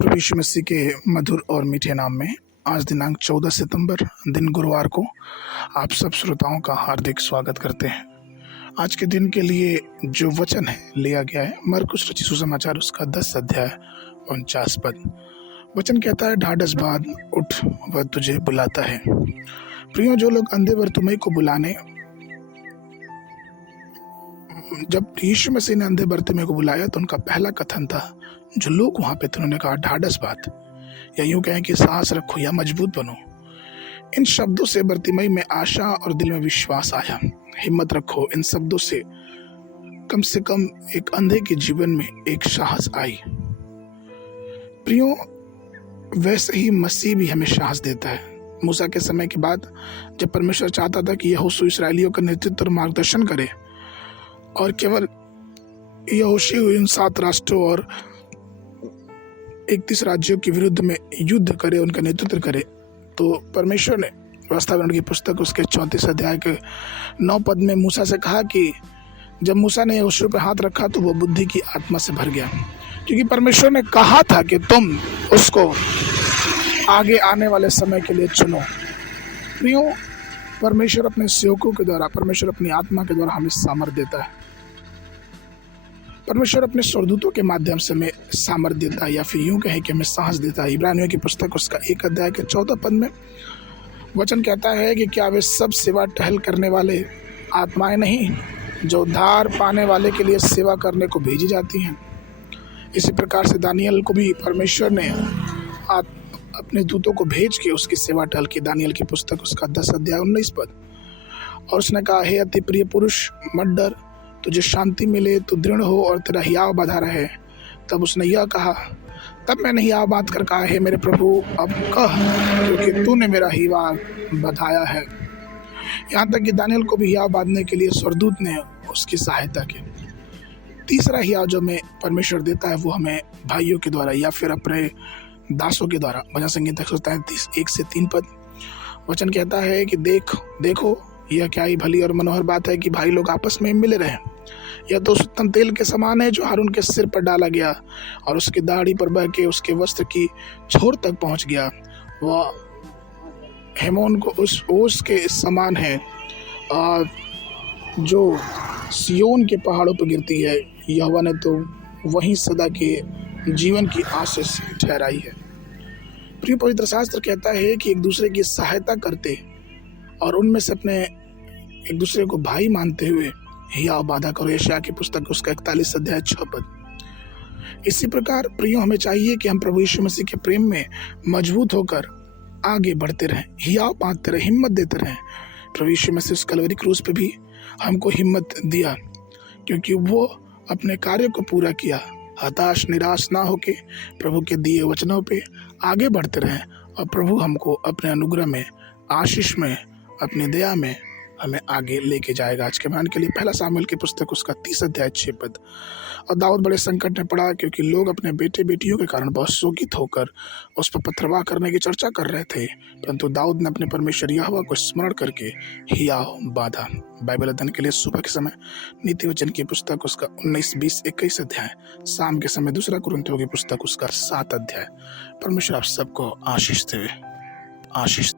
प्रभु यीशु मसीह के मधुर और मीठे नाम में आज दिनांक 14 सितंबर दिन गुरुवार को आप सब श्रोताओं का हार्दिक स्वागत करते हैं। आज के दिन के लिए जो वचन है लिया गया है मरकुस रचित सुसमाचार उसका 10 अध्याय 49 पद। वचन कहता है, ढाढ़स बांध उठ, वह तुझे बुलाता है। प्रियो, जो लोग अंधे बरतिमाई को बुलाने, जब यीशु मसीह ने अंधे बरतिमाई को बुलाया तो उनका पहला कथन था, जो लोग वहां पे थे उन्होंने कहा ढाढ़स बांध, या यूं कहें कि साहस रखो या मजबूत बनो। इन शब्दों से बरतिमाई में आशा और दिल में विश्वास आया। हिम्मत रखो, इन शब्दों से कम एक अंधे के जीवन में एक साहस आई। प्रियो, वैसे ही मसीह भी हमें साहस देता है। मूसा के समय के बाद जब परमेश्वर चाहता था कि यहोशू इसराइलियों का नेतृत्व और मार्गदर्शन करे और केवल यहोशू इन 7 राष्ट्रों और 31 राज्यों के विरुद्ध में युद्ध करे, उनका नेतृत्व करे, तो परमेश्वर ने व्यवस्था विवरण की पुस्तक उसके 34 अध्याय के 9 पद में मूसा से कहा कि जब मूसा ने यहोशू पर हाथ रखा तो वो बुद्धि की आत्मा से भर गया, क्योंकि परमेश्वर ने कहा था कि तुम उसको आगे आने वाले समय के लिए चुनो। प्रियो, परमेश्वर अपने सेवकों के द्वारा, परमेश्वर अपनी आत्मा के द्वारा हमें सामर्थ्य देता है। परमेश्वर अपने स्वर्गदूतों के माध्यम से हमें सामर्थ्य देता है, या फिर यूं कहें कि हमें साहस देता है। इब्रानियों की पुस्तक उसका 1 अध्याय के 14 पद में वचन कहता है कि क्या वे सब सेवा टहल करने वाले आत्माएं नहीं, जो उद्धार पाने वाले के लिए सेवा करने को भेजी जाती हैं। इसी प्रकार से दानियल को भी परमेश्वर ने अपने दूतों को भेज के उसकी सेवा टहल की। दानियल की पुस्तक उसका 10 अध्याय 19 पद। और उसने कहा, हे अति प्रिय पुरुष, मत डर, तुझे शांति मिले तो दृढ़ हो और तेरा हियाव बांधा रहे। तब उसने यह कहा, तब मैंने हियाव बांध कर कहा, हे मेरे प्रभु, अब कह, क्योंकि तूने मेरा हियाव बधाया है। यहाँ तक कि दानियल को भी हियाव बांधने के लिए स्वर्गदूत ने उसकी सहायता की। तीसरा हियाव जो हमें परमेश्वर देता है वो हमें भाइयों के द्वारा या फिर अपने दासों के द्वारा। भजन संगीत 133 1 से 3 पद वचन कहता है कि देखो यह क्या ही भली और मनोहर बात है कि भाई लोग आपस में मिले रहे। यह तो उत्तम तेल के समान है जो हारून के सिर पर डाला गया और उसकी दाढ़ी पर बह के उसके वस्त्र की छोर तक पहुंच गया। वह हेमोन को उस ओस के समान है और जो सियोन के पहाड़ों पर गिरती है। यहोवा ने तो वहीं सदा के जीवन की आशीष ठहराई है। प्रिय, पवित्र शास्त्र कहता है कि एक दूसरे की सहायता करते और उनमें से अपने एक दूसरे को भाई मानते हुए हियाव बांधा करो। यशायाह की पुस्तक उसका 41 अध्याय 6 पद। इसी प्रकार प्रियो, हमें चाहिए कि हम प्रभु यीशु मसीह के प्रेम में मजबूत होकर आगे बढ़ते रहें, हियाव बांधते रहें, हिम्मत देते रहें। प्रभु यीशु मसीह उस कलवरी क्रूस पे भी हमको हिम्मत दिया, क्योंकि वो अपने कार्य को पूरा किया। हताश निराश ना होके प्रभु के दिए वचनों पे आगे बढ़ते रहें और प्रभु हमको अपने अनुग्रह में, आशीष में, अपनी दया में हमें आगे लेके जाएगा। आज के बयान के लिए 1 सामुएल की पुस्तक उसका 30 अध्याय 6 पद। और दाऊद बड़े संकट में पड़ा, क्योंकि लोग अपने बेटे बेटियों के कारण बहुत शोकित होकर उस पर पथरवाह करने की चर्चा कर रहे थे, परंतु दाऊद ने अपने परमेश्वर यहोवा को स्मरण करके हियाव बांधा। बाइबल अध्ययन के लिए सुबह के समय नीति वचन की पुस्तक उसका 19, 20, 21 अध्याय, शाम के समय 2 कुरिन्थियों की पुस्तक उसका 7 अध्याय। परमेश्वर आप सबको आशीष देवे। आशीष